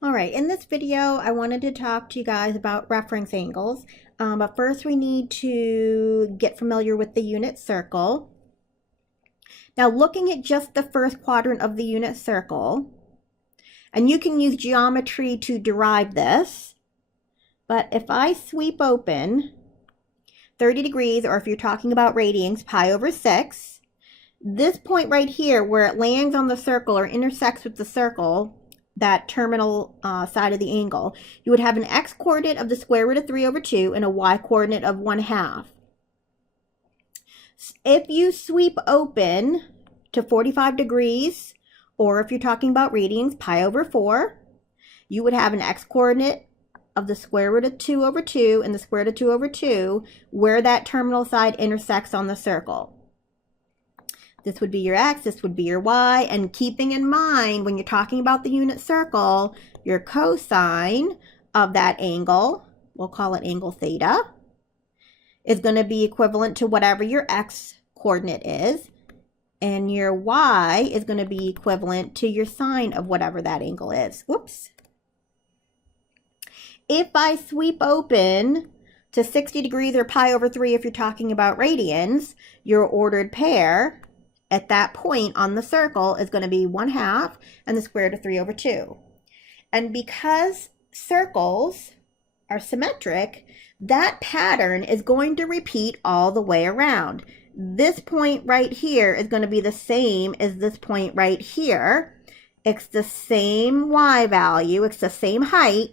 All right, in this video, I wanted to talk to you guys about reference angles. But first we need to get familiar with the unit circle. Now, looking at just the first quadrant of the unit circle, and you can use geometry to derive this, but if I sweep open 30 degrees, or if you're talking about radians, pi over 6, this point right here where it lands on the circle or intersects with the circle, that terminal side of the angle, you would have an x-coordinate of the square root of 3 over 2 and a y-coordinate of 1/2. If you sweep open to 45 degrees, or if you're talking about radians, pi over 4, you would have an x-coordinate of the square root of 2 over 2 and the square root of 2 over 2 where that terminal side intersects on the circle. This would be your x, this would be your y, and keeping in mind when you're talking about the unit circle, your cosine of that angle, we'll call it angle theta, is going to be equivalent to whatever your x coordinate is, and your y is going to be equivalent to your sine of whatever that angle is. Whoops. If I sweep open to 60 degrees or pi over 3 if you're talking about radians, your ordered pair at that point on the circle is going to be 1/2 and the square root of 3 over 2. And because circles are symmetric, that pattern is going to repeat all the way around. This point right here is going to be the same as this point right here. It's the same y value, it's the same height.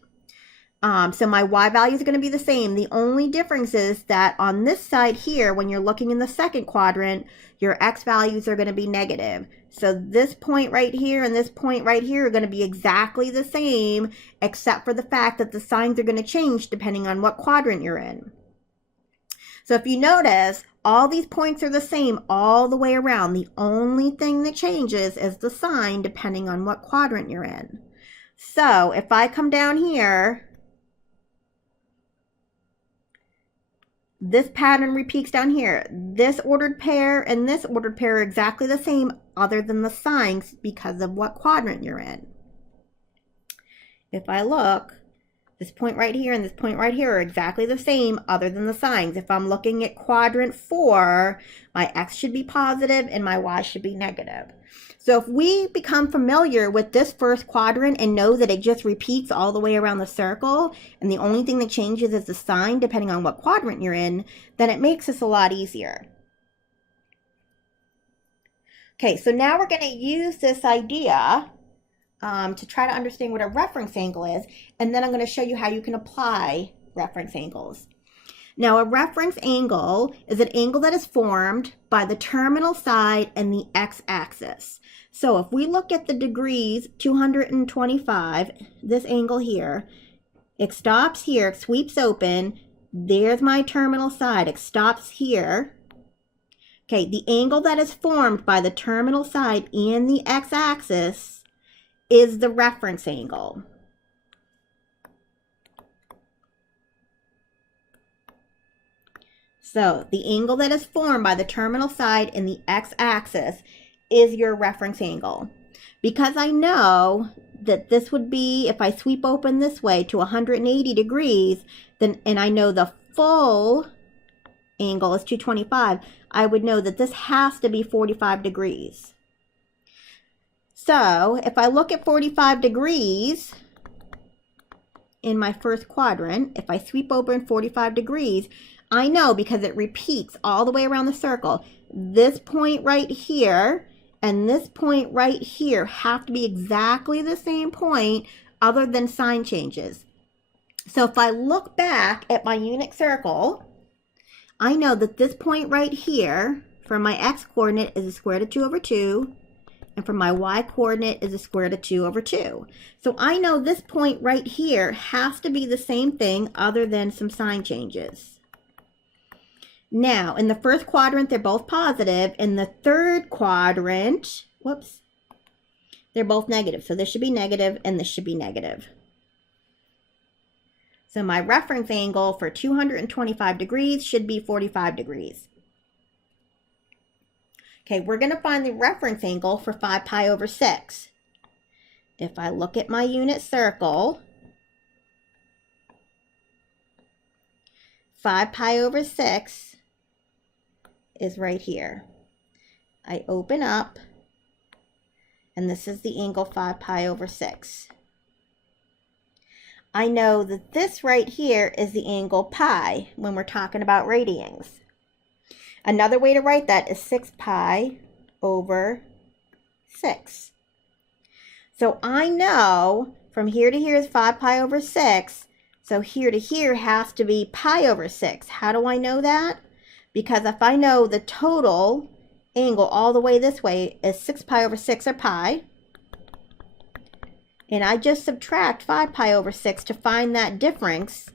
So my y values are going to be the same. The only difference is that on this side here, when you're looking in the second quadrant, your x values are going to be negative. So this point right here and this point right here are going to be exactly the same, except for the fact that the signs are going to change depending on what quadrant you're in. So if you notice, all these points are the same all the way around. The only thing that changes is the sign depending on what quadrant you're in. So if I come down here, this pattern repeats down here. This ordered pair and this ordered pair are exactly the same other than the signs because of what quadrant you're in. If I look, this point right here and this point right here are exactly the same other than the signs. If I'm looking at quadrant 4, my x should be positive and my y should be negative. So if we become familiar with this first quadrant and know that it just repeats all the way around the circle, and the only thing that changes is the sign depending on what quadrant you're in, then it makes this a lot easier. Okay, so now we're going to use this idea to try to understand what a reference angle is, and then I'm going to show you how you can apply reference angles. Now, a reference angle is an angle that is formed by the terminal side and the x-axis. So if we look at the degrees 225, this angle here, it stops here, it sweeps open, there's my terminal side, it stops here. Okay, the angle that is formed by the terminal side and the x-axis is the reference angle. So the angle that is formed by the terminal side and the x-axis is your reference angle. Because I know that this would be, if I sweep open this way to 180 degrees, then, and I know the full angle is 225, I would know that this has to be 45 degrees. So if I look at 45 degrees in my first quadrant, if I sweep open 45 degrees, I know because it repeats all the way around the circle. This point right here and this point right here have to be exactly the same point other than sign changes. So if I look back at my unit circle, I know that this point right here for my x-coordinate is the square root of 2 over 2, and for my y-coordinate is the square root of 2 over 2. So I know this point right here has to be the same thing other than some sign changes. Now, in the first quadrant, they're both positive. In the third quadrant, whoops, they're both negative. So this should be negative and this should be negative. So my reference angle for 225 degrees should be 45 degrees. Okay, we're going to find the reference angle for 5 pi over 6. if I look at my unit circle, 5 pi over 6 is right here. I open up, and this is the angle 5 pi over 6. I know that this right here is the angle pi when we're talking about radians. Another way to write that is 6 pi over 6. So I know from here to here is 5 pi over 6. So here to here has to be pi over 6. How do I know that? Because if I know the total angle all the way this way is 6 pi over 6 or pi, and I just subtract 5 pi over 6 to find that difference,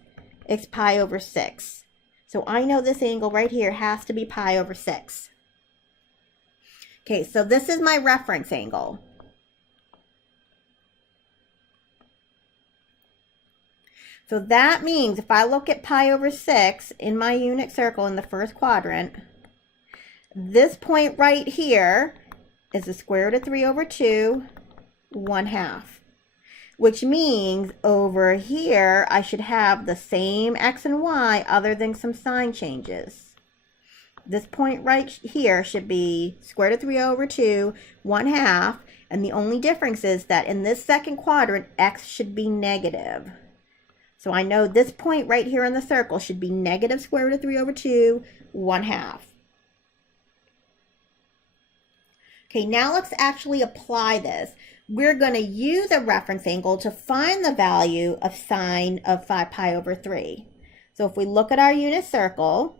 it's pi over 6. So I know this angle right here has to be pi over 6. Okay, so this is my reference angle. So that means if I look at pi over 6 in my unit circle in the first quadrant, this point right here is the square root of 3 over 2, 1/2. Which means over here, I should have the same x and y other than some sign changes. This point right here should be square root of 3 over 2, 1/2. And the only difference is that in this second quadrant, x should be negative. So I know this point right here in the circle should be negative square root of 3 over 2, 1/2. Okay, now let's actually apply this. We're going to use a reference angle to find the value of sine of 5 pi over 3. So if we look at our unit circle,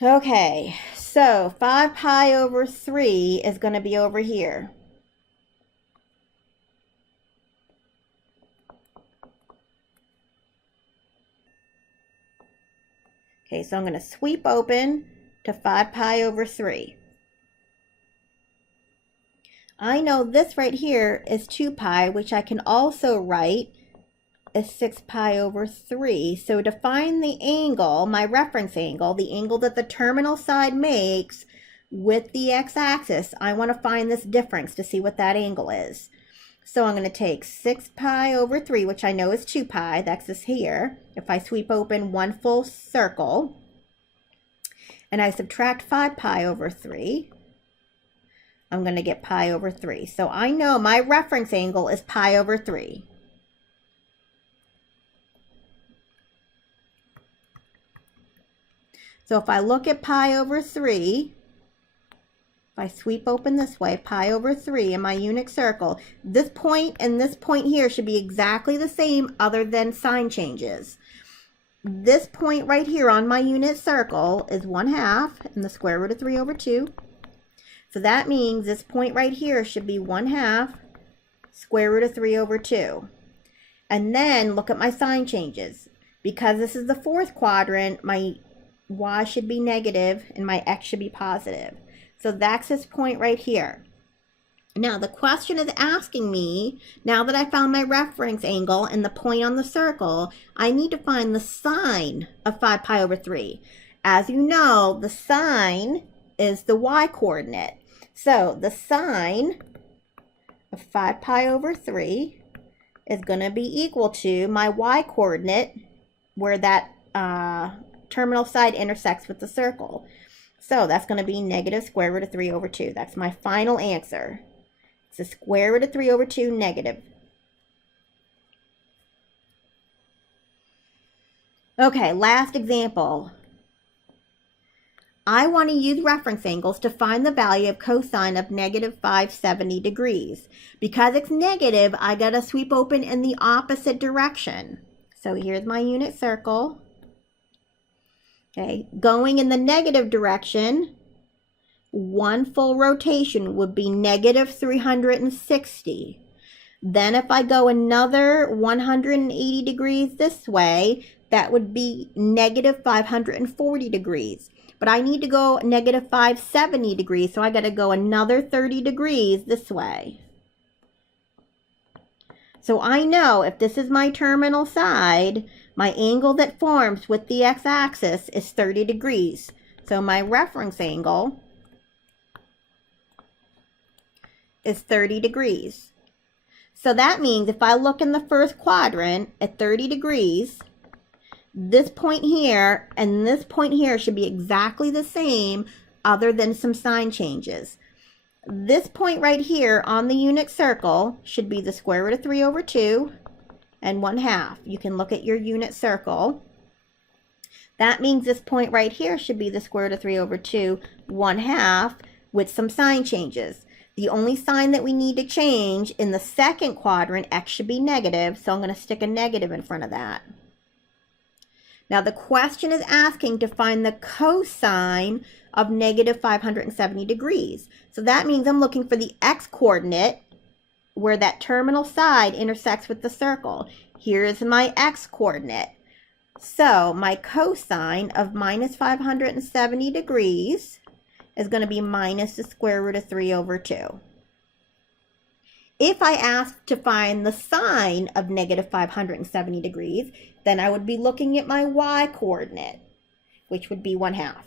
okay, so 5 pi over 3 is going to be over here. Okay, so I'm going to sweep open to 5 pi over 3. I know this right here is 2 pi, which I can also write as 6 pi over 3. So to find the angle, my reference angle, the angle that the terminal side makes with the x-axis, I want to find this difference to see what that angle is. So I'm going to take 6 pi over 3, which I know is 2 pi, that's this here. If I sweep open one full circle, and I subtract 5 pi over 3, I'm going to get pi over 3. So I know my reference angle is pi over 3. So if I look at pi over 3, if I sweep open this way, pi over 3 in my unit circle, this point and this point here should be exactly the same other than sign changes. This point right here on my unit circle is 1/2 and the square root of 3 over 2. So that means this point right here should be 1/2 square root of 3 over 2. And then look at my sign changes. Because this is the fourth quadrant, my y should be negative and my x should be positive. So that's this point right here. Now the question is asking me, now that I found my reference angle and the point on the circle, I need to find the sine of 5 pi over 3. As you know, the sine is the y coordinate. So the sine of 5 pi over 3 is going to be equal to my y coordinate where that terminal side intersects with the circle. So that's going to be negative square root of 3 over 2. That's my final answer. It's the square root of 3 over 2 negative. Okay, last example. I want to use reference angles to find the value of cosine of negative 570 degrees. Because it's negative, I got to sweep open in the opposite direction. So here's my unit circle. Okay, going in the negative direction, one full rotation would be negative 360. Then if I go another 180 degrees this way, that would be negative 540 degrees. But I need to go negative 570 degrees, so I got to go another 30 degrees this way. So I know if this is my terminal side, my angle that forms with the x-axis is 30 degrees. So my reference angle is 30 degrees. So that means if I look in the first quadrant at 30 degrees, this point here and this point here should be exactly the same other than some sign changes. This point right here on the unit circle should be the square root of 3 over 2 and 1/2. You can look at your unit circle. That means this point right here should be the square root of 3 over 2, 1/2 with some sign changes. The only sign that we need to change in the second quadrant, x should be negative, so I'm going to stick a negative in front of that. Now the question is asking to find the cosine of negative 570 degrees. So that means I'm looking for the x-coordinate where that terminal side intersects with the circle. Here's my x-coordinate. So my cosine of minus 570 degrees is going to be minus the square root of 3 over 2. If I asked to find the sine of negative 570 degrees, then I would be looking at my y-coordinate, which would be 1/2.